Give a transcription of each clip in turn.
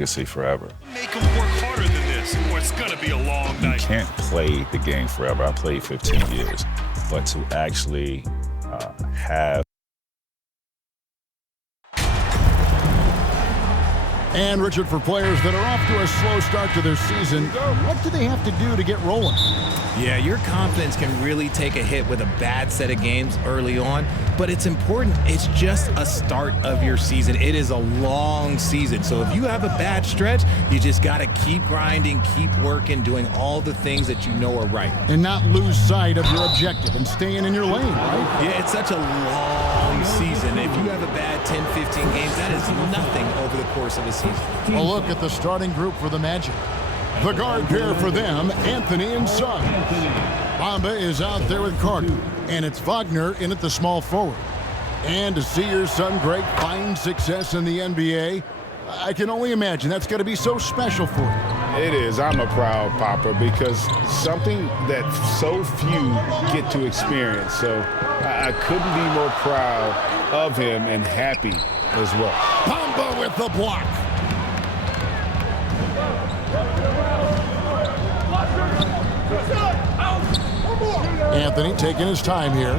legacy forever. Make them work harder than this, or it's going to be a long night. You can't play the game forever. I played 15 years, but to actually have. And, Richard, for players that are off to a slow start to their season, what do they have to do to get rolling? Yeah, your confidence can really take a hit with a bad set of games early on, but it's important. It's just a start of your season. It is a long season, so if you have a bad stretch, you just got to keep grinding, keep working, doing all the things that you know are right. And not lose sight of your objective and staying in your lane, right? Yeah, it's such a long season. If you have a bad 10, 15 games, that is nothing over the course of a season. A look at the starting group for the Magic. The guard pair for them, Anthony and Suggs. Bamba is out there with Carter, and it's Wagner in at the small forward. And to see your son Greg find success in the NBA, I can only imagine that's going to be so special for you. It is. I'm a proud papa because something that so few get to experience. So I couldn't be more proud of him and happy as well. Bamba with the block. Anthony taking his time here.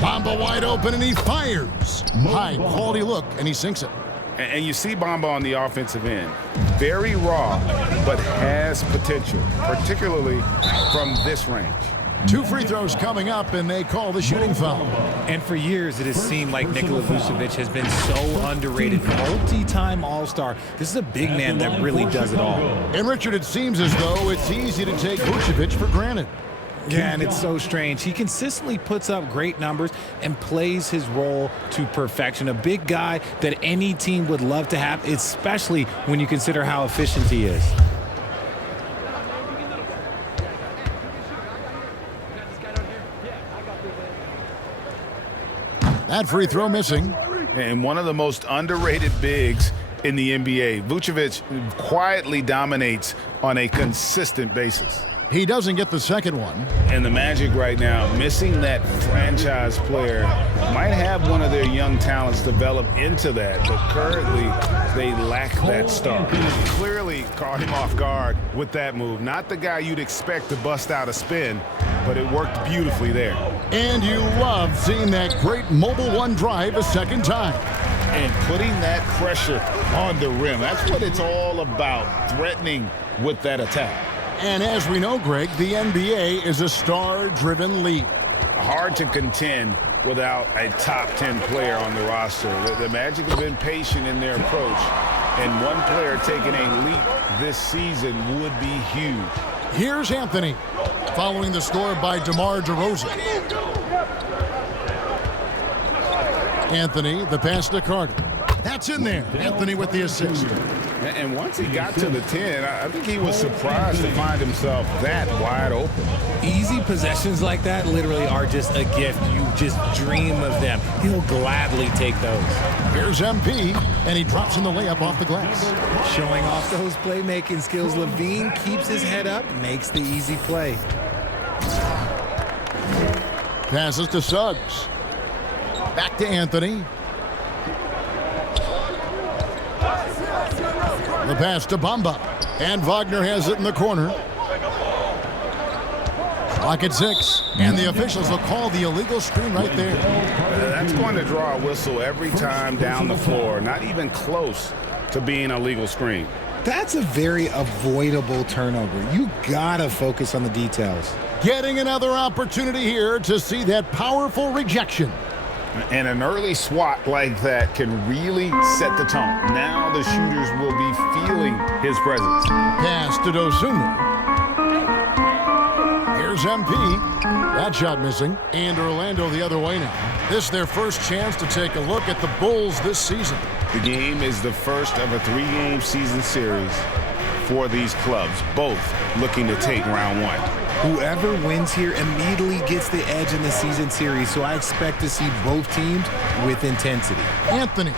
Bamba wide open, and he fires. High quality look, and he sinks it. And you see Bamba on the offensive end. Very raw, but has potential, particularly from this range. 2 free throws coming up, and they call the shooting foul. And for years, it has seemed like Nikola Vucevic has been so underrated. Multi-time All-Star. This is a big man that really does it all. And, Richard, it seems as though it's easy to take Vucevic for granted. Yeah, and it's so strange. He consistently puts up great numbers and plays his role to perfection. A big guy that any team would love to have, especially when you consider how efficient he is. That free throw missing. And one of the most underrated bigs in the NBA. Vucevic quietly dominates on a consistent basis. He doesn't get the second one. And the Magic right now, missing that franchise player, might have one of their young talents develop into that, but currently they lack that star. Clearly caught him off guard with that move. Not the guy you'd expect to bust out a spin, but it worked beautifully there. And you love seeing that great mobile one drive a second time. And putting that pressure on the rim. That's what it's all about, threatening with that attack. And as we know, Greg, the NBA is a star-driven league. Hard to contend without a top 10 player on the roster. The Magic have been patient in their approach, and one player taking a leap this season would be huge. Here's Anthony, following the score by DeMar DeRozan. Anthony, the pass to Carter. That's in there. Anthony with the assist. And once he got to the 10, I think he was surprised to find himself that wide open. Easy possessions like that literally are just a gift. You just dream of them. He'll gladly take those. Here's MP, and he drops in the layup off the glass. Showing off those playmaking skills. Levine keeps his head up, makes the easy play. Passes to Suggs. Back to Anthony. The pass to Bamba. And Wagner has it in the corner. Clock at 6. And the officials will call the illegal screen right there. That's going to draw a whistle every time down the floor. Not even close to being a legal screen. That's a very avoidable turnover. You gotta focus on the details. Getting another opportunity here to see that powerful rejection. And an early swat like that can really set the tone. Now the shooters will be feeling his presence. Pass to Dosunmu. Here's MP. That shot missing. And Orlando the other way now. This is their first chance to take a look at the Bulls this season. The game is the first of a 3-game season series for these clubs, both looking to take round 1. Whoever wins here immediately gets the edge in the season series, so I expect to see both teams with intensity. Anthony.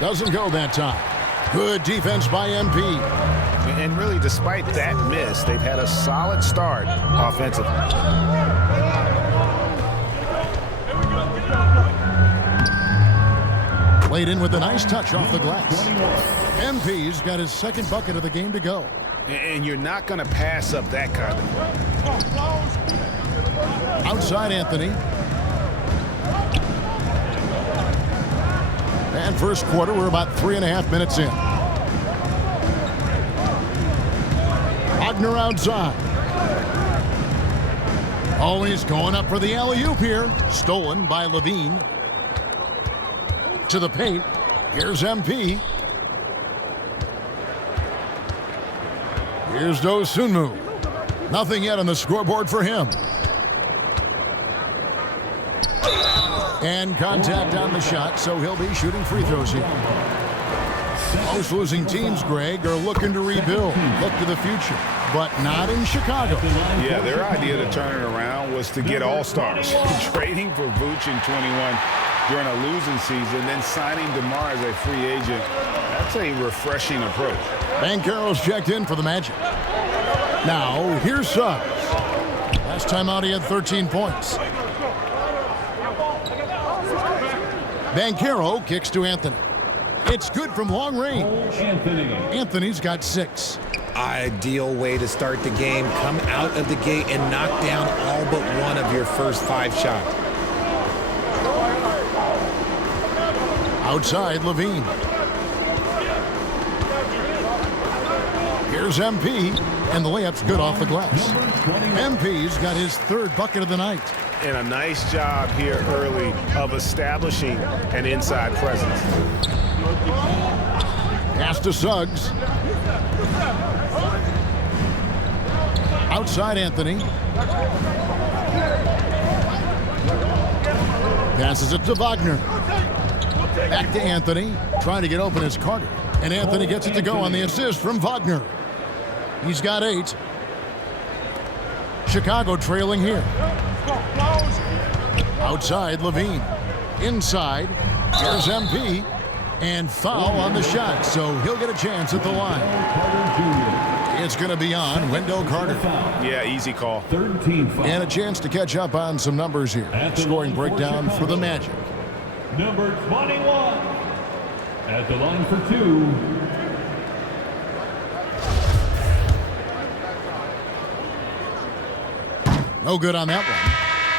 Doesn't go that time. Good defense by MP. And really, despite that miss, they've had a solid start offensively. laid in with a nice touch off the glass. MP's got his second bucket of the game to go. And you're not going to pass up that kind of play. Outside Anthony. And first quarter, we're about 3.5 minutes in. Wagner outside. Oh, he's going up for the alley-oop here. Stolen by Levine. To the paint. Here's MP. Here's Dosunmu. Nothing yet on the scoreboard for him. And contact on the shot, so he'll be shooting free throws here. Most losing teams, Greg, are looking to rebuild, look to the future, but not in Chicago. Yeah, their idea to turn it around was to get all-stars. Trading for Vooch in 21 during a losing season, then signing DeMar as a free agent. That's a refreshing approach. Banchero's checked in for the Magic. Now, here's Suggs. Last time out, he had 13 points. Banchero kicks to Anthony. It's good from long range. Anthony's got 6. Ideal way to start the game. Come out of the gate and knock down all but one of your first 5 shots. Outside, Levine. Here's MP, and the layup's good off the glass. MP's got his 3rd bucket of the night. And a nice job here early of establishing an inside presence. Pass to Suggs. Outside Anthony. Passes it to Wagner. Back to Anthony. Trying to get open is Carter. And Anthony gets it to go on the assist from Wagner. He's got 8. Chicago trailing here. Outside Levine. Inside. Here's MP. And foul on the shot, so he'll get a chance at the line. It's going to be on Wendell Carter. Yeah, easy call. And a chance to catch up on some numbers here. Scoring breakdown for the Magic. Number 21 at the line for 2. No good on that one.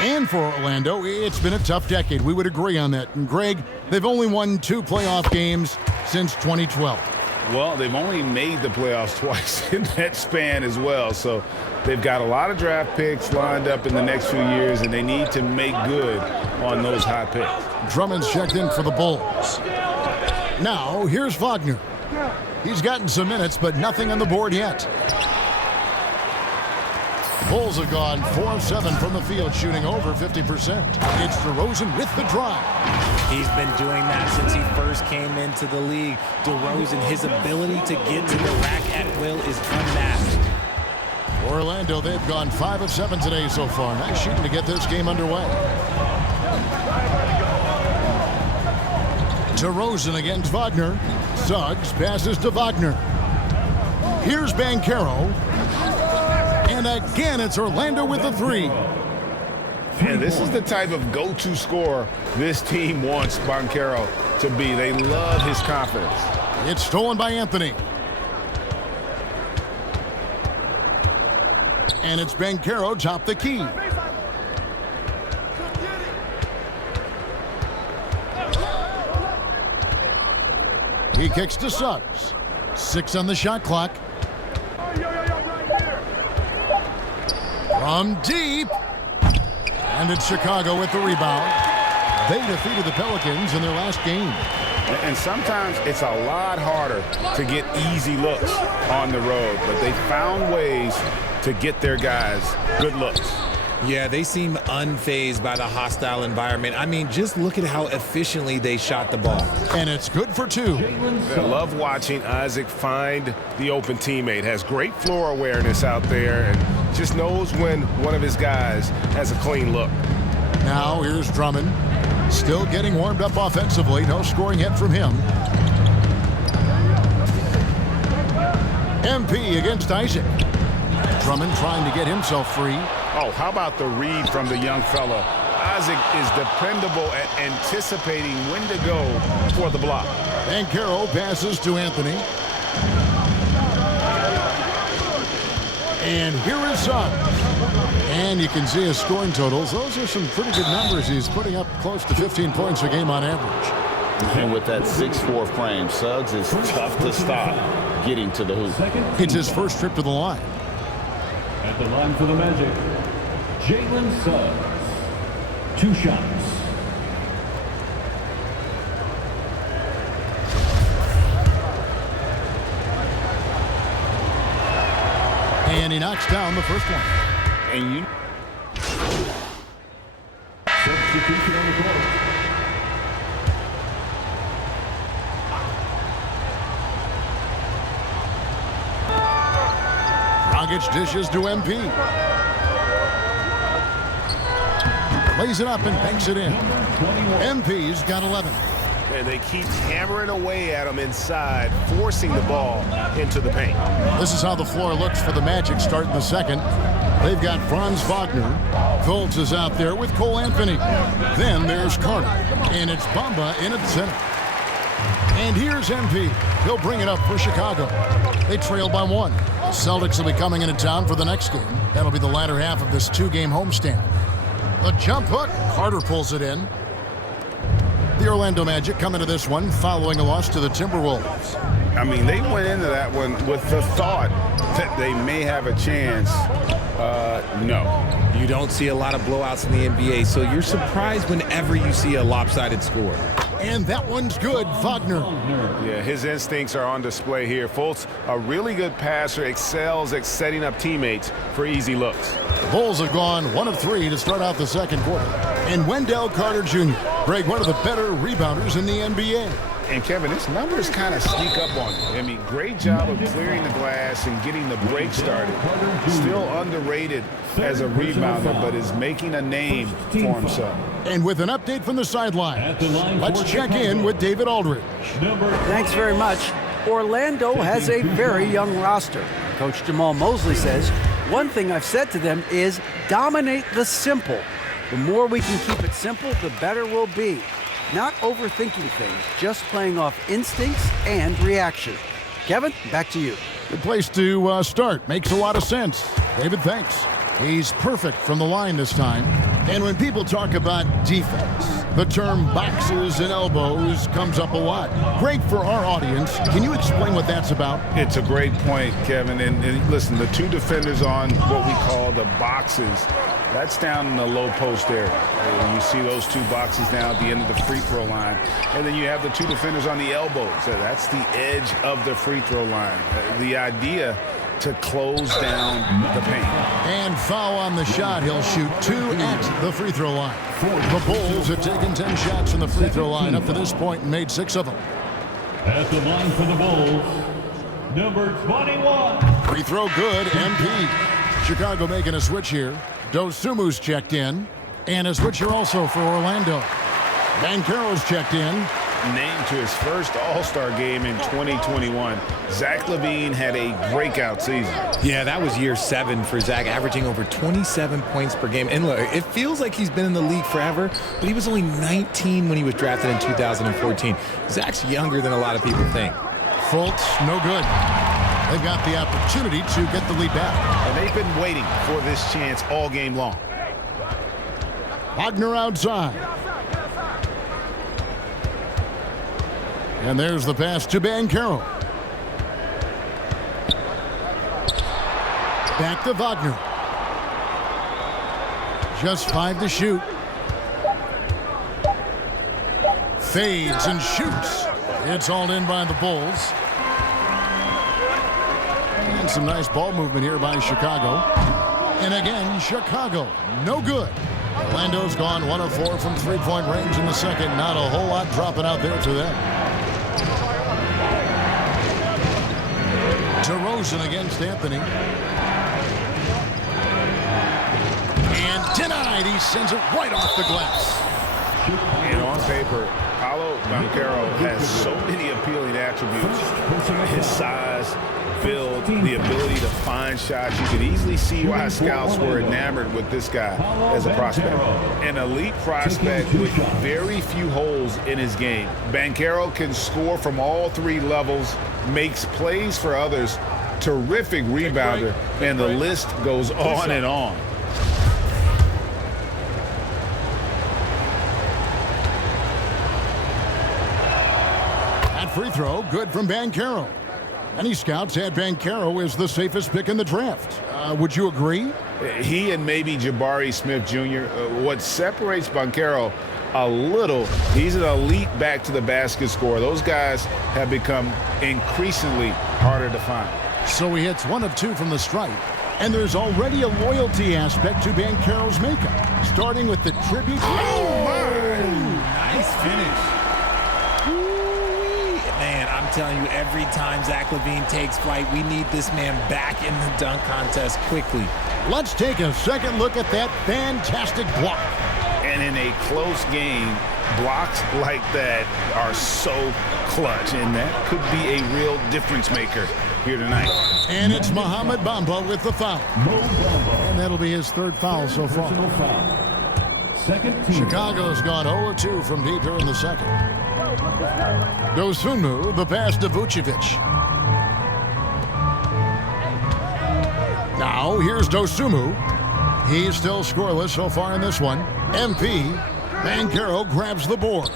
And for Orlando, it's been a tough decade. We would agree on that. And Greg, they've only won 2 playoff games since 2012. Well, they've only made the playoffs twice in that span as well. So they've got a lot of draft picks lined up in the next few years, and they need to make good on those high picks. Drummond's checked in for the Bulls. Now, here's Wagner. He's gotten some minutes, but nothing on the board yet. Bulls have gone 4 of 7 from the field, shooting over 50%. It's DeRozan with the drive. He's been doing that since he first came into the league. DeRozan, his ability to get to the rack at will is unmatched. Orlando, they've gone 5 of 7 today so far. Nice shooting to get this game underway. DeRozan against Wagner. Suggs passes to Wagner. Here's Banchero. And again, it's Orlando with the 3. And this is the type of go-to scorer this team wants Banchero to be. They love his confidence. It's stolen by Anthony. And it's Banchero top the key. He kicks to Suggs. 6 on the shot clock. From deep. And it's Chicago with the rebound. They defeated the Pelicans in their last game. And sometimes it's a lot harder to get easy looks on the road, but they found ways to get their guys good looks. Yeah, they seem unfazed by the hostile environment. I mean, just look at how efficiently they shot the ball. And it's good for 2. I love watching Isaac find the open teammate. Has great floor awareness out there and just knows when one of his guys has a clean look. Now here's Drummond. Still getting warmed up offensively. No scoring yet from him. MP against Isaac. Drummond trying to get himself free. Oh, how about the read from the young fella? Isaac is dependable at anticipating when to go for the block. And Carroll passes to Anthony. And here is Suggs. And you can see his scoring totals. Those are some pretty good numbers. He's putting up close to 15 points a game on average. And with that 6'4" frame, Suggs is tough to stop getting to the hoop. It's his first trip to the line. At the line for the Magic, Jalen Suggs. 2 shots. And he knocks down the first one. And you Substitution on the court. Dragic dishes to MP. Lays it up and banks it in. MP's got 11. And they keep hammering away at him inside, forcing the ball into the paint. This is how the floor looks for the Magic starting the second. They've got Franz Wagner. Fultz is out there with Cole Anthony. Then there's Carter. And it's Bamba in at center. And here's MP. He'll bring it up for Chicago. They trail by 1. The Celtics will be coming into town for the next game. That'll be the latter half of this 2-game homestand. The jump hook. Carter pulls it in. The Orlando Magic come into this one following a loss to the Timberwolves. I mean, they went into that one with the thought that they may have a chance. No. You don't see a lot of blowouts in the NBA, so you're surprised whenever you see a lopsided score. And that one's good, Wagner. Yeah, his instincts are on display here. Fultz, a really good passer, excels at setting up teammates for easy looks. The Bulls have gone 1 of 3 to start out the second quarter. And Wendell Carter Jr., Greg, one of the better rebounders in the NBA. And Kevin, his numbers kind of sneak up on you. I mean, great job of clearing the glass and getting the break started. Still underrated as a rebounder, but is making a name for himself. And with an update from the sideline, let's check in with David Aldridge. Thanks very much. Orlando has a very young roster. Coach Jamal Mosley says, one thing I've said to them is dominate the simple. The more we can keep it simple, the better we'll be. Not overthinking things, just playing off instincts and reaction. Kevin, back to you. Good place to start. Makes a lot of sense. David, thanks. He's perfect from the line this time. And when people talk about defense, the term boxes and elbows comes up a lot. Great for our audience. Can you explain what that's about? It's a great point, Kevin. And listen, the 2 defenders on what we call the boxes, that's down in the low post area. And you see those 2 boxes down at the end of the free throw line. And then you have the 2 defenders on the elbows. That's the edge of the free throw line. The idea to close down the paint. And foul on the shot. He'll shoot 2 at the free throw line. The Bulls have taken 10 shots from the free throw line up to this point and made 6 of them. At the line for the Bulls, number 21. Free throw good, MP. Chicago making a switch here. Dosumu's checked in. And a switcher also for Orlando. Banchero's checked in. Named to his first All-Star game in 2021. Zach LaVine had a breakout season. Yeah, that was year 7 for Zach, averaging over 27 points per game. And look, it feels like he's been in the league forever, but he was only 19 when he was drafted in 2014. Zach's younger than a lot of people think. Fultz, no good. They've got the opportunity to get the lead back. And they've been waiting for this chance all game long. Wagner outside. And there's the pass to Banchero. Back to Wagner. Just 5 to shoot. Fades and shoots. It's hauled in by the Bulls. And some nice ball movement here by Chicago. And again, Chicago, no good. Orlando's gone 1 of 4 from 3-point range in the second. Not a whole lot dropping out there for them. DeRozan against Anthony. And denied. He sends it right off the glass. And on paper, Paolo Banchero has so many appealing attributes. His size, build, the ability to find shots. You could easily see why scouts were enamored with this guy as a prospect. An elite prospect with very few holes in his game. Banchero can score from all three levels, makes plays for others, terrific rebounder, and the list goes on and on. That free throw, good from Banchero. Many scouts had Banchero as the safest pick in the draft. Would you agree? He and maybe Jabari Smith Jr. What separates Banchero a little, he's an elite back to the basket scorer. Those guys have become increasingly harder to find. So he hits 1 of 2 from the stripe. And there's already a loyalty aspect to Banchero's makeup, starting with the tribute. Oh, my! Nice finish. Man, I'm telling you, every time Zach LaVine takes flight, we need this man back in the dunk contest quickly. Let's take a second look at that fantastic block. And in a close game, blocks like that are so clutch, and that could be a real difference maker here tonight. And it's Mohamed Bamba with the foul. And that'll be his 3rd foul so far. Second team. Chicago's gone 0-2 from deep here in the second. Dosunmu, the pass to Vucevic. Now, here's Dosunmu. He's still scoreless so far in this one. MP, Banchero grabs the board.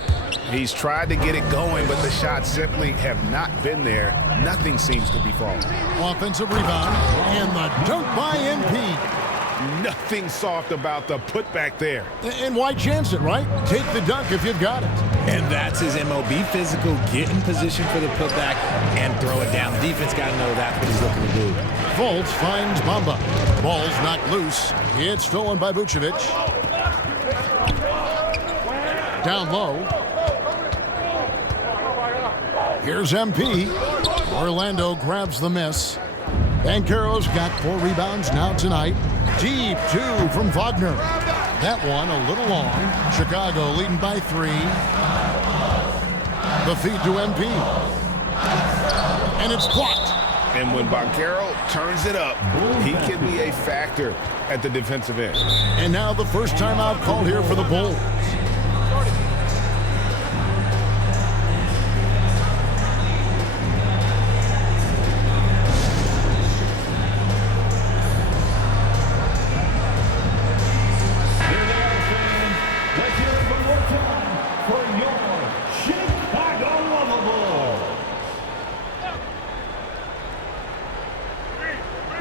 He's tried to get it going, but the shots simply have not been there. Nothing seems to be falling. Offensive rebound, and the dunk by MP. Nothing soft about the putback there. And why chance it, right? Take the dunk if you've got it. And that's his MO. Be physical, get in position for the putback, and throw it down. The defense got to know that's what he's looking to do. Fultz finds Bamba. Ball's knocked loose. It's stolen by Vucevic. Down low. Here's MP. Orlando grabs the miss. Banchero's got 4 rebounds now tonight. Deep 2 from Wagner. That one a little long. Chicago leading by 3. The feed to MP. And it's blocked. And when Banchero turns it up, he can be a factor at the defensive end. And now the first timeout called here for the Bulls.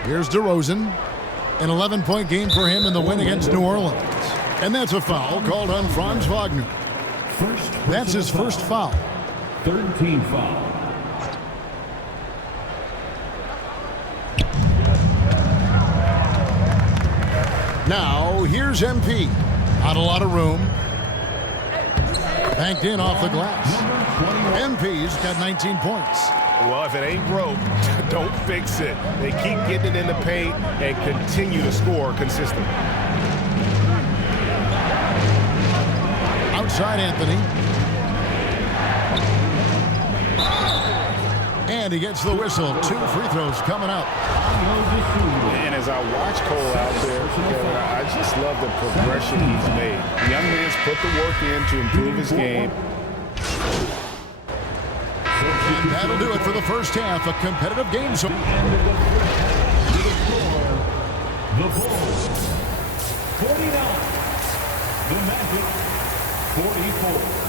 Here's DeRozan, an 11-point game for him in the win against New Orleans. And that's a foul called on Franz Wagner. That's his first foul. 3rd team foul. Now, here's MP. Not a lot of room. Banked in off the glass. MP's got 19 points. Well, if it ain't broke, don't fix it. They keep getting it in the paint and continue to score consistently. Outside Anthony. And he gets the whistle. 2 free throws coming up. And as I watch Cole out there, I just love the progression he's made. The young man's put the work in to improve his game. And that'll do it for the first half. A competitive game. So The Bulls 49. The Magic 44.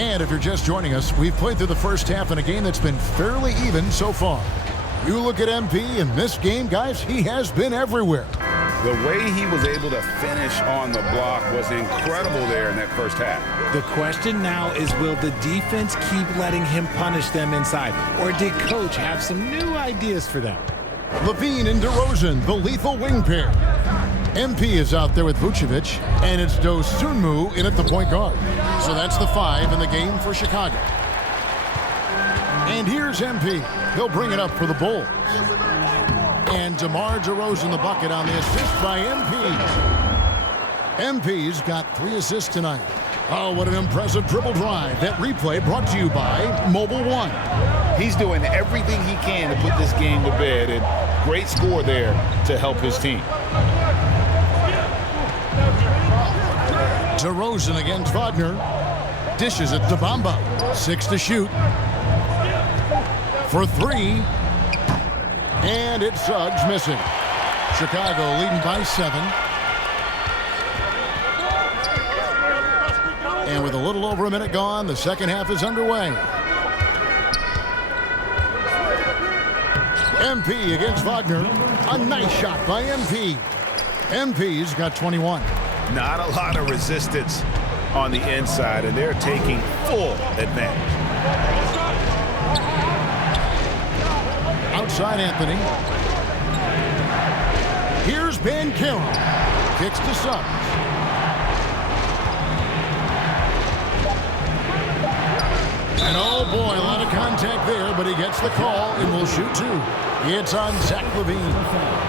And if you're just joining us, we've played through the first half in a game that's been fairly even so far. You look at MP in this game, guys, he has been everywhere. The way he was able to finish on the block was incredible there in that first half. The question now is, will the defense keep letting him punish them inside? Or did Coach have some new ideas for them? LaVine and DeRozan, the lethal wing pair. MP is out there with Vucevic, and it's Dosunmu in at the point guard. So that's the 5 in the game for Chicago. And here's MP. He'll bring it up for the Bulls. And DeMar DeRozan the bucket on the assist by MP. MP's got 3 assists tonight. Oh, what an impressive dribble drive. That replay brought to you by Mobile One. He's doing everything he can to put this game to bed, and great score there to help his team. DeRozan against Wagner. Dishes it to Bamba. 6 to shoot. For 3. And it's Suggs missing. Chicago leading by 7. And with a little over a minute gone, the second half is underway. MP against Wagner. A nice shot by MP. MP's got 21. Not a lot of resistance on the inside, and they're taking full advantage. Outside Anthony. Here's MyCAREER. Kicks to Suggs. And oh boy, a lot of contact there, but he gets the call and will shoot 2. It's on Zach LaVine.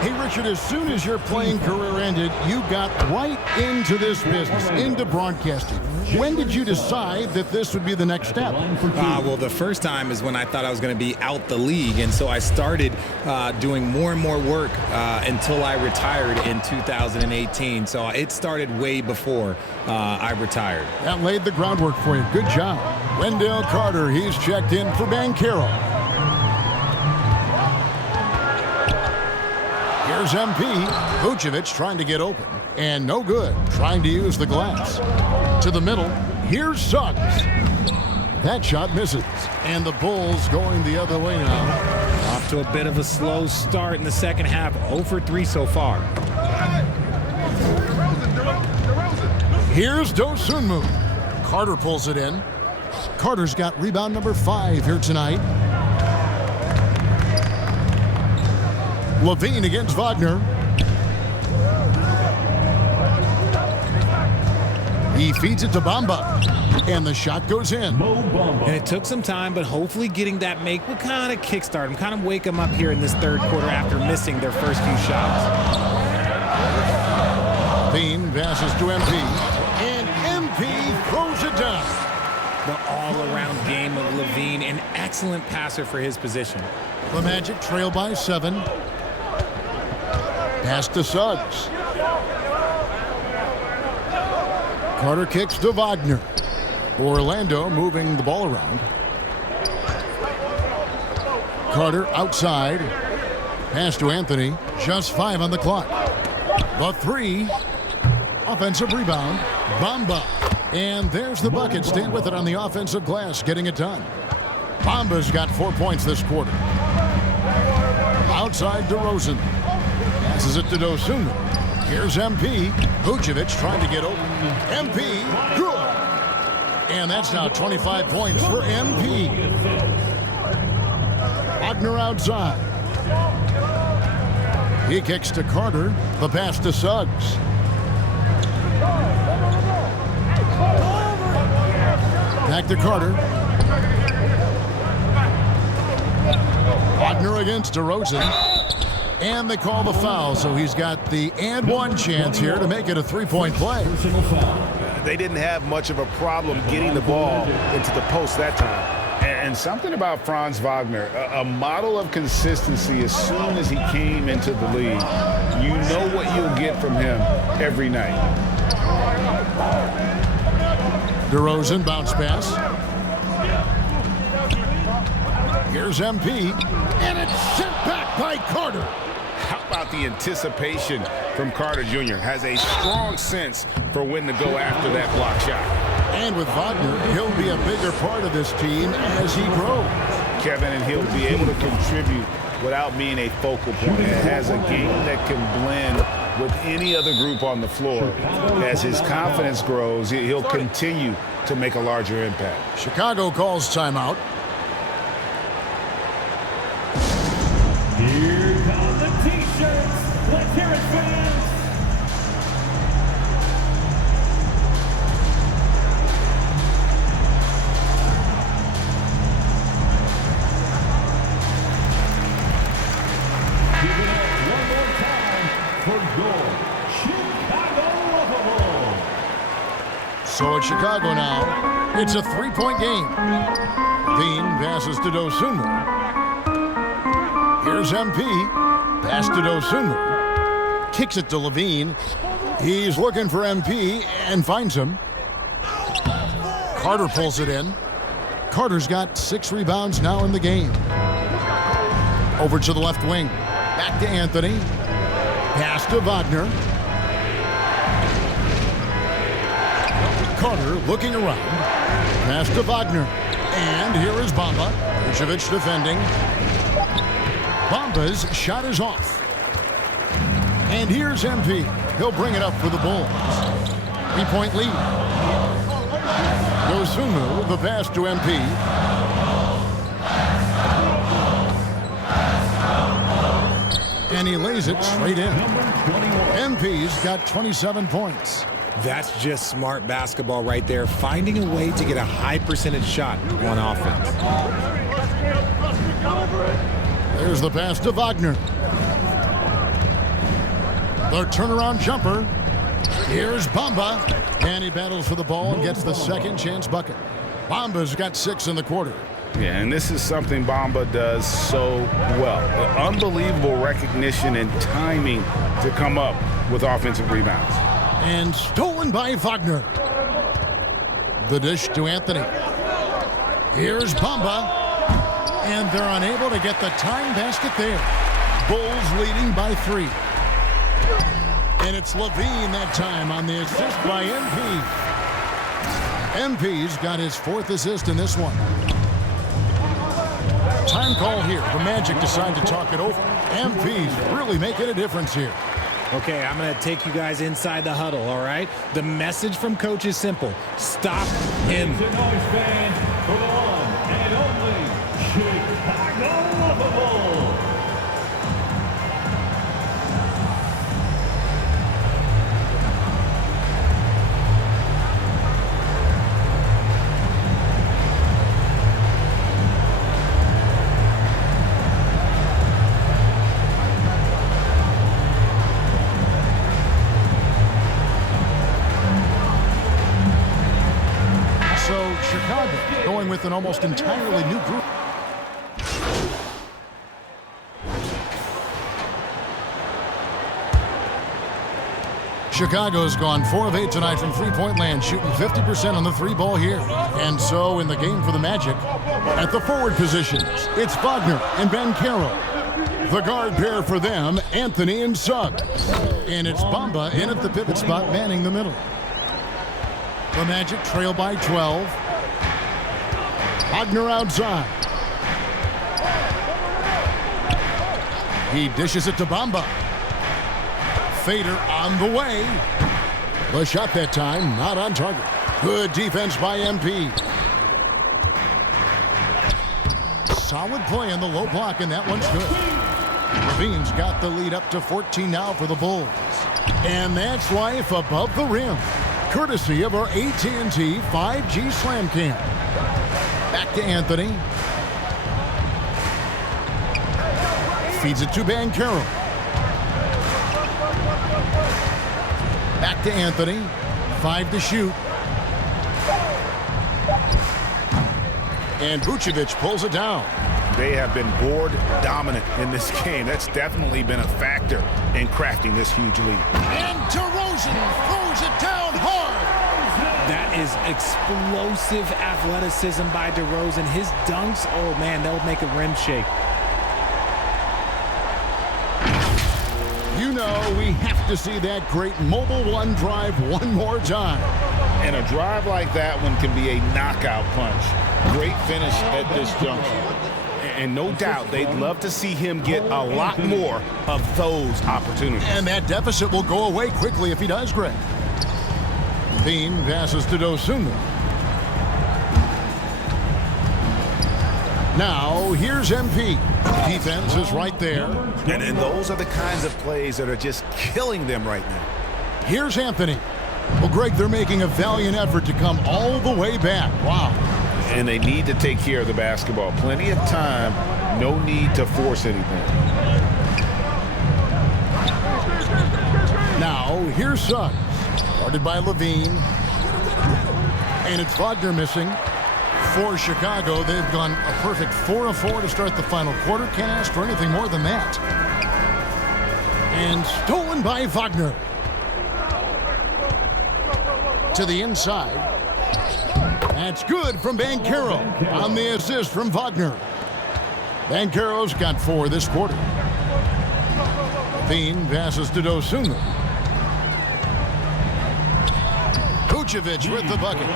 Hey, Richard, as soon as your playing career ended, you got right into this business, into broadcasting. When did you decide that this would be the next step? Well, the first time is when I thought I was going to be out the league, and so I started doing more and more work until I retired in 2018. So it started way before I retired. That laid the groundwork for you. Good job. Wendell Carter, he's checked in for MyCAREER. Here's MP. Vucevic trying to get open. And no good. Trying to use the glass. To the middle. Here's Suggs. That shot misses. And the Bulls going the other way now. Off to a bit of a slow start in the second half. 0 for 3 so far. Here's Dosunmu. Carter pulls it in. Carter's got rebound number 5 here tonight. LaVine against Wagner. He feeds it to Bamba. And the shot goes in. And it took some time, but hopefully getting that make will kind of kickstart him, kind of wake him up here in this third quarter after missing their first few shots. LaVine passes to MP. And MP throws it down. The all-around game of LaVine, an excellent passer for his position. The Magic trail by 7. Pass to Suggs. Carter kicks to Wagner. Orlando moving the ball around. Carter outside. Pass to Anthony. Just 5 on the clock. The 3. Offensive rebound. Bamba. And there's the bucket. Stay with it on the offensive glass, getting it done. Bamba's got 4 points this quarter. Outside DeRozan. Passes it to Dosunmu. Here's MP. Vucevic trying to get open. MP, good. And that's now 25 points for MP. Wagner outside. He kicks to Carter. The pass to Suggs. Back to Carter. Wagner against DeRozan. And they call the foul, so he's got the and one chance here to make it a 3-point play. They didn't have much of a problem getting the ball into the post that time. And something about Franz Wagner, a model of consistency as soon as he came into the league. You know what you'll get from him every night. DeRozan bounce pass. Here's MP. And it's sent back by Carter. How about the anticipation from Carter Jr.? Has a strong sense for when to go after that block shot. And with Wagner, he'll be a bigger part of this team as he grows. Kevin, and he'll be able to contribute without being a focal point. It has a game that can blend with any other group on the floor. As his confidence grows, he'll continue to make a larger impact. Chicago calls timeout. Here come the T-shirts. Let's hear it, fans. Give it up one more time for your Chicago Bulls. So it's Chicago now. It's a three-point game. Dean passes to Dosunmu. Here's MP. Pass to Dosunmu. Kicks it to Levine. He's looking for MP and finds him. Carter pulls it in. Carter's got 6 rebounds now in the game. Over to the left wing. Back to Anthony. Pass to Wagner. Carter looking around. Pass to Wagner. And here is Bamba. Vucevic defending. Bamba's shot is off. And here's MP. He'll bring it up for the Bulls. 3-point lead. Dosunmu, the pass to MP. And he lays it straight in. MP's got 27 points. That's just smart basketball right there, finding a way to get a high percentage shot on offense. There's the pass to Wagner. The turnaround jumper. Here's Bamba. And he battles for the ball and gets the second chance bucket. Bamba's got 6 in the quarter. Yeah, and this is something Bamba does so well. The unbelievable recognition and timing to come up with offensive rebounds. And stolen by Wagner. The dish to Anthony. Here's Bamba. And they're unable to get the tying basket there. Bulls leading by 3. And it's Levine that time on the assist by MP. MP's got his 4th assist in this one. Time call here. The Magic decide to talk it over. MP's really making a difference here. Okay, I'm going to take you guys inside the huddle, all right? The message from coach is simple. Stop him. Fans for the one and only Chicago Bulls. Chicago going with an almost entirely new group. Chicago's gone 4 of 8 tonight from three-point land, shooting 50% on the 3-ball here. And so in the game for the Magic, at the forward positions, it's Wagner and Banchero. The guard pair for them, Anthony and Suggs. And it's Bamba in at the pivot spot, manning the middle. The Magic trail by 12. Wagner outside. He dishes it to Bamba. Fader on the way. The shot that time, not on target. Good defense by MP. Solid play in the low block, and that one's good. Levine's got the lead up to 14 now for the Bulls. And that's life above the rim, courtesy of our AT&T 5G Slam Cam. Back to Anthony. Feeds it to Banchero. Back to Anthony. 5 to shoot. And Vucevic pulls it down. They have been board dominant in this game. That's definitely been a factor in crafting this huge lead. And DeRozan throws it down hard. That is explosive athleticism by DeRozan. His dunks, oh man, they'll make a rim shake. You know we have to see that great mobile one drive one more time. And a drive like that one can be a knockout punch. Great finish at this juncture. And no doubt they'd love to see him get a lot more of those opportunities. And that deficit will go away quickly if he does, Greg. Bean passes to Dosunmu. Now, here's MP. Defense is right there. And those are the kinds of plays that are just killing them right now. Here's Anthony. Well, Greg, they're making a valiant effort to come all the way back. Wow. And they need to take care of the basketball. Plenty of time. No need to force anything. Now, here's Suggs. Guarded by Levine. And it's Wagner missing for Chicago. They've gone a perfect 4 of 4 to start the final quarter. Can't ask for anything more than that. And stolen by Wagner. To the inside. That's good from Banchero on the assist from Wagner. Banchero's got 4 this quarter. Levine passes to Dosunmu. Vucevic with the bucket.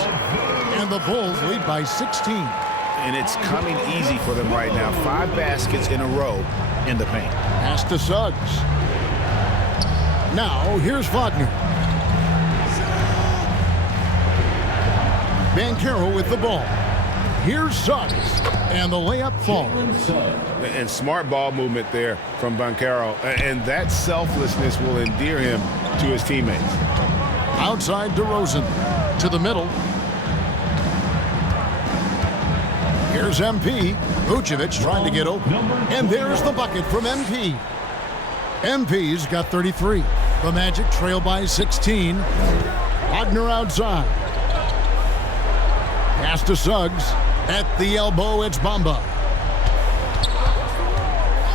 And the Bulls lead by 16. And it's coming easy for them right now. 5 baskets in a row in the paint. Pass to Suggs. Now, here's Wagner. Banchero with the ball. Here's Suggs. And the layup falls. And smart ball movement there from Banchero. And that selflessness will endear him to his teammates. Outside DeRozan. To the middle. Here's MP. Vucevic trying to get open. And there's the bucket from MP. MP's got 33. The Magic trail by 16. Wagner outside. Pass to Suggs. At the elbow, it's Bamba.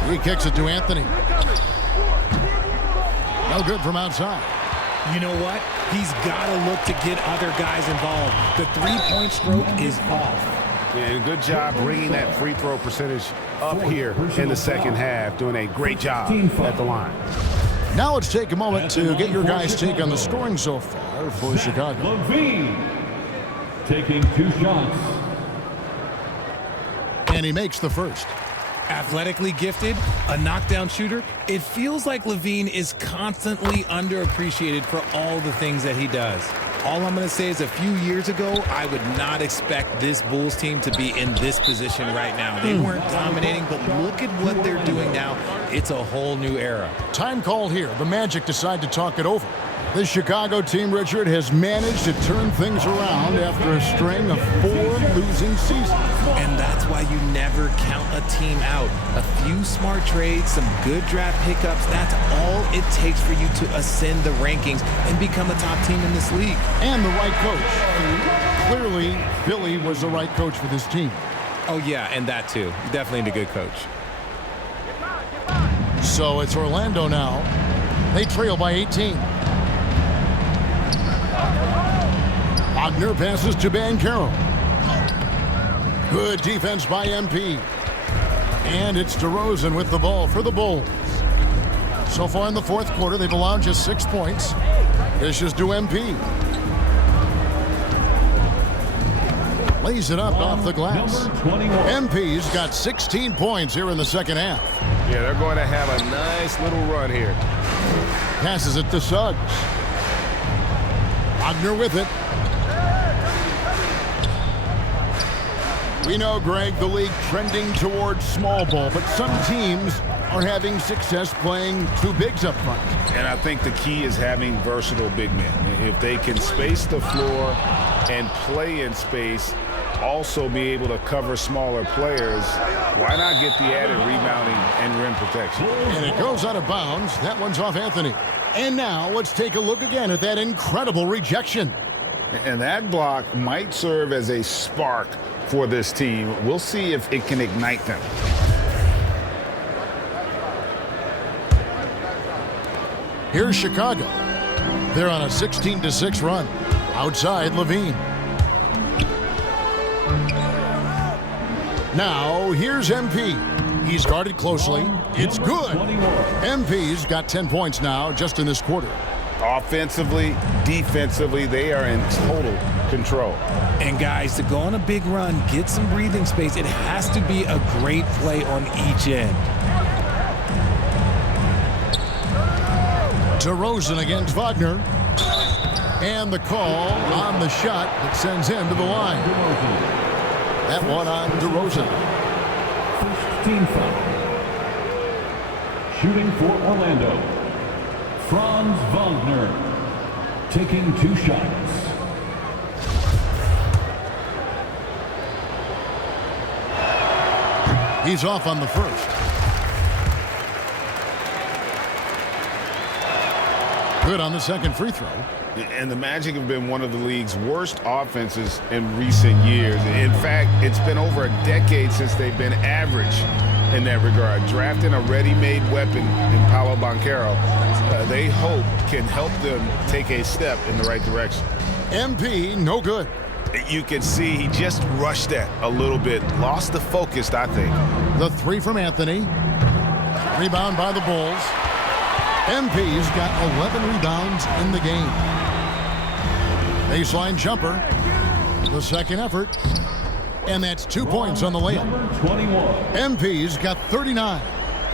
He kicks it to Anthony. No good from outside. You know what? He's got to look to get other guys involved. The three-point stroke is off. And good job bringing that free throw percentage up here in the second half. Doing a great job at the line. Now let's take a moment to get your guys' take on the scoring so far for Chicago. Levine taking 2 shots. And he makes the first. Athletically gifted, a knockdown shooter, it feels like Levine is constantly underappreciated for all the things that he does. All I'm going to say is a few years ago, I would not expect this Bulls team to be in this position right now. They weren't dominating, but look at what they're doing now. It's a whole new era. Time called here. The Magic decide to talk it over. This Chicago team, Richard, has managed to turn things around after a string of 4 losing seasons. And that's why you never count a team out. A few smart trades, some good draft pickups, that's all it takes for you to ascend the rankings and become a top team in this league. And the right coach. Clearly, Billy was the right coach for this team. Oh, yeah, and that too. You definitely need a good coach. So it's Orlando now. They trail by 18. Wagner passes to Banchero. Good defense by MP. And it's DeRozan with the ball for the Bulls. So far in the fourth quarter, they've allowed just 6 points. Dishes to MP. Lays it up off the glass. MP's got 16 points here in the second half. Yeah, they're going to have a nice little run here. Passes it to Suggs. Wagner with it. We know, Greg, the league trending towards small ball, but some teams are having success playing 2 bigs up front. And I think the key is having versatile big men. If they can space the floor and play in space, also be able to cover smaller players, why not get the added rebounding and rim protection? And it goes out of bounds. That one's off Anthony. And now let's take a look again at that incredible rejection. And that block might serve as a spark for this team. We'll see if it can ignite them. Here's Chicago. They're on a 16-6 run. Outside, Levine. Now, here's MP. He's guarded closely. It's good. MP's got 10 points now just in this quarter. Offensively, defensively, they are in total control. And guys, to go on a big run, get some breathing space, it has to be a great play on each end. DeRozan against Wagner. And the call on the shot that sends him to the line. That one on DeRozan. First team foul. Shooting for Orlando, Franz Wagner, taking 2 shots. He's off on the first. Good on the second free throw. And the Magic have been one of the league's worst offenses in recent years. In fact, it's been over a decade since they've been average in that regard. Drafting a ready-made weapon in Paolo Banchero, they hope can help them take a step in the right direction. MP, no good. You can see he just rushed that a little bit. Lost the focus, I think. The three from Anthony. Rebound by the Bulls. MP's got 11 rebounds in the game. Baseline jumper. The second effort. And that's 2 points on the layup. 21. MP's got 39.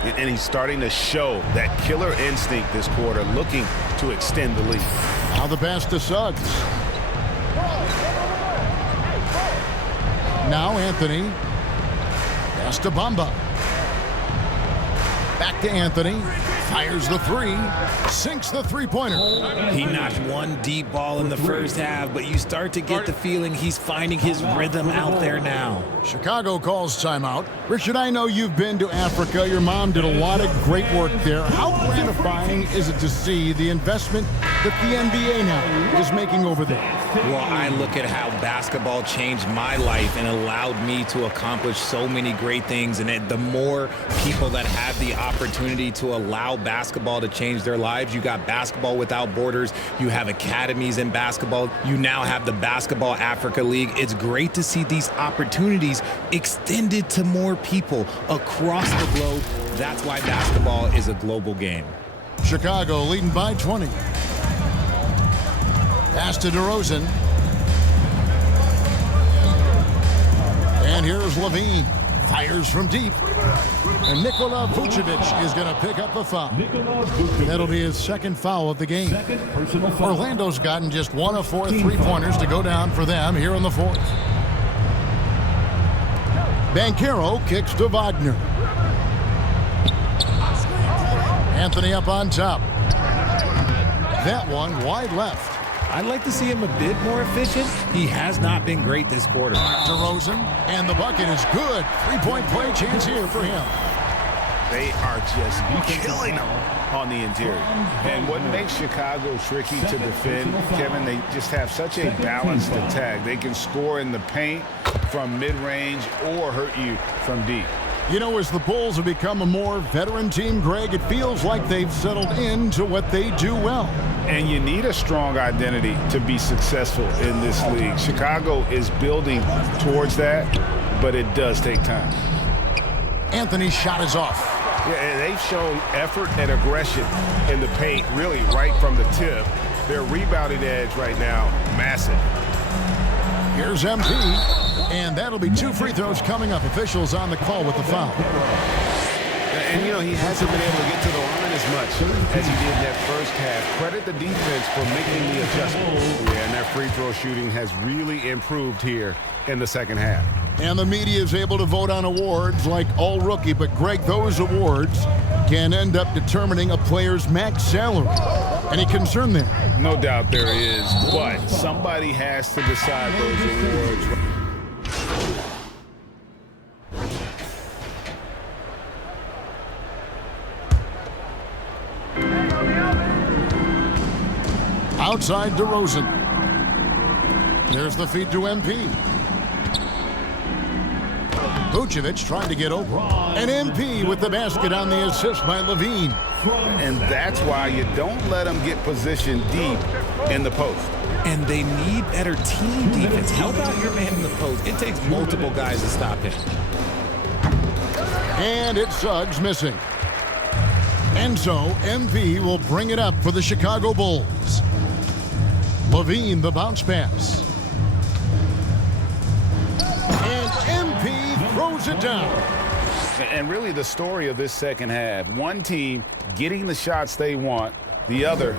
And he's starting to show that killer instinct this quarter, looking to extend the lead. Now the pass to Suggs. Now Anthony. Pass to Bamba. Back to Anthony. Fires the three. Sinks the three-pointer. He knocked one deep ball in the first half, but you start to get the feeling he's finding his rhythm out there now. Chicago calls timeout. Richard, I know you've been to Africa. Your mom did a lot of great work there. How gratifying is it to see the investment that the NBA now is making over there? Well, I look at how basketball changed my life and allowed me to accomplish so many great things. And the more people that have the opportunity to allow basketball to change their lives, you got Basketball Without Borders, you have academies in basketball, you now have the Basketball Africa League. It's great to see these opportunities extended to more people across the globe. That's why basketball is a global game. Chicago leading by 20. Pass to DeRozan. And here's Levine. Fires from deep. And Nikola Vucevic is going to pick up the foul. That'll be his second foul of the game. Orlando's gotten just 1 of 4 three-pointers to go down for them here in the fourth. Banchero kicks to Wagner. Anthony up on top. That one wide left. I'd like to see him a bit more efficient. He has not been great this quarter. DeRozan, and the bucket is good. Three-point play chance here for him. They are just killing them on the interior. And what makes Chicago tricky to defend, Kevin, they just have such a balanced attack. They can score in the paint from mid-range or hurt you from deep. You know, as the Bulls have become a more veteran team, Greg, it feels like they've settled into what they do well. And you need a strong identity to be successful in this league. Chicago is building towards that, but it does take time. Anthony's shot is off. Yeah, and they've shown effort and aggression in the paint, really right from the tip. Their rebounding edge right now, massive. Here's MP, and that'll be 2 free throws coming up. Officials on the call with the foul. And, you know, he hasn't been able to get to the line as much as he did in that first half. Credit the defense for making the adjustment. Yeah, and their free throw shooting has really improved here in the second half. And the media is able to vote on awards like All Rookie, but Greg, those awards can end up determining a player's max salary. Any concern there? No doubt there is, but somebody has to decide those awards. Outside DeRozan. There's the feed to MP. Vucevic trying to get over. And MP with the basket on the assist by Levine. And that's why you don't let them get positioned deep in the post. And they need better team defense. Help out your man in the post. It takes multiple guys to stop him. And it's Suggs missing. And so MP will bring it up for the Chicago Bulls. Levine, the bounce pass. And MP throws it down. And really the story of this second half, one team getting the shots they want, the other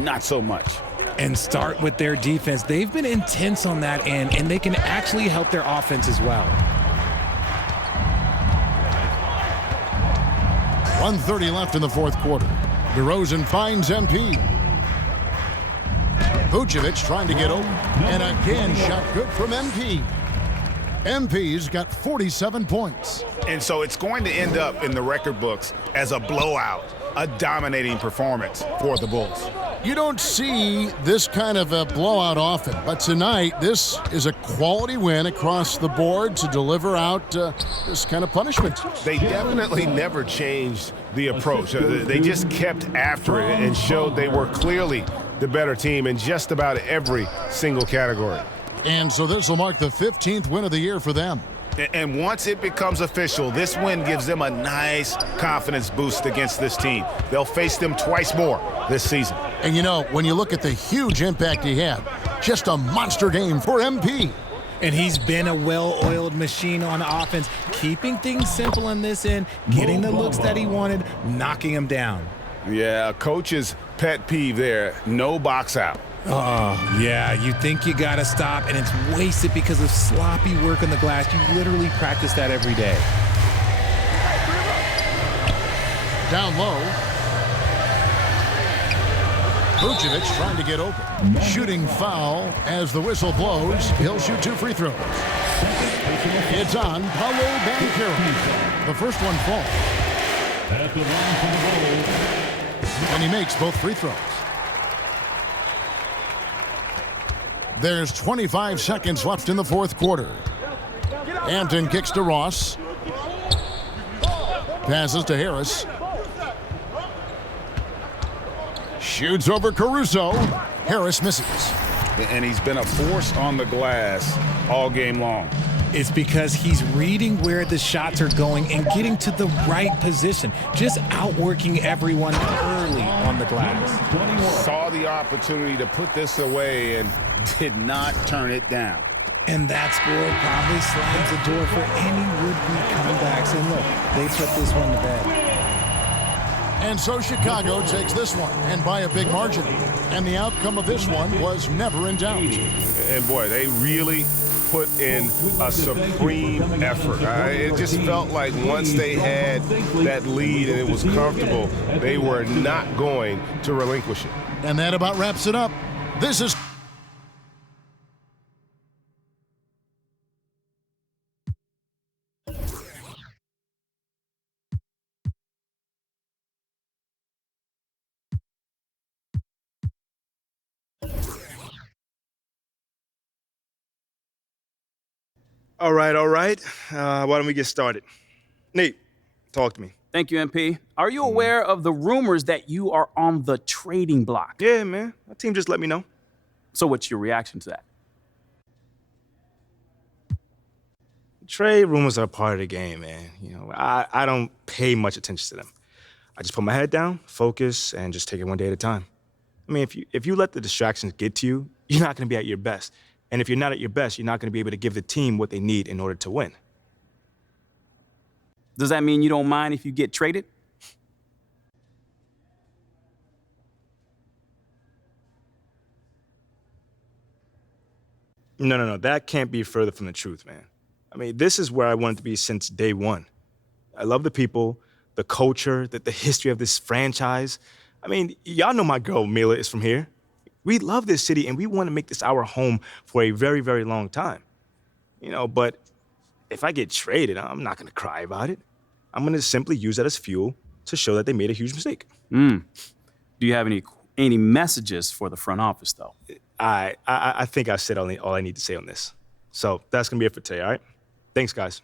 not so much. And start with their defense. They've been intense on that end, and they can actually help their offense as well. 1:30 left in the fourth quarter. DeRozan finds MP. Vucevic trying to get over. And again, shot good from MP. MP's got 47 points. And so it's going to end up in the record books as a blowout, a dominating performance for the Bulls. You don't see this kind of a blowout often, but tonight this is a quality win across the board to deliver out this kind of punishment. They definitely never changed the approach. They just kept after it and showed they were clearly the better team in just about every single category. And so this will mark the 15th win of the year for them. And once it becomes official, this win gives them a nice confidence boost against this team. They'll face them twice more this season. And you know, when you look at the huge impact he had, just a monster game for MP. And he's been a well-oiled machine on offense, keeping things simple in this end, getting the looks that he wanted, knocking them down. Yeah, a coach's pet peeve there, no box out. Oh, yeah, you think you got to stop, and it's wasted because of sloppy work on the glass. You literally practice that every day. Down low. Vucevic trying to get open. Shooting foul as the whistle blows. He'll shoot 2 free throws. It's on Paolo Banchero. The first one falls. At the line for the goal. And he makes both free throws. There's 25 seconds left in the fourth quarter. Hampton kicks to Ross. Passes to Harris. Shoots over Caruso. Harris misses. And he's been a force on the glass all game long. It's because he's reading where the shots are going and getting to the right position, just outworking everyone early on the glass. Saw the opportunity to put this away and did not turn it down. And that score probably slams the door for any would-be comebacks. And look, they put this one to bed. And so Chicago takes this one, and by a big margin. And the outcome of this one was never in doubt. And boy, they really put in a supreme effort. It just felt like once they had that lead and it was comfortable, they were not going to relinquish it. And that about wraps it up. This is All right. Why don't we get started? Nate, talk to me. Thank you, MP. Are you aware of the rumors that you are on the trading block? Yeah, man. My team just let me know. So what's your reaction to that? Trade rumors are a part of the game, man. You know, I don't pay much attention to them. I just put my head down, focus, and just take it one day at a time. I mean, if you let the distractions get to you, you're not going to be at your best. And if you're not at your best, you're not going to be able to give the team what they need in order to win. Does that mean you don't mind if you get traded? No. That can't be further from the truth, man. I mean, this is where I wanted to be since day one. I love the people, the culture, the history of this franchise. I mean, y'all know my girl Mila is from here. We love this city, and we want to make this our home for a very, very long time. You know, but if I get traded, I'm not going to cry about it. I'm going to simply use that as fuel to show that they made a huge mistake. Do you have any messages for the front office, though? I think I said all I need to say on this. So that's going to be it for today, all right? Thanks, guys.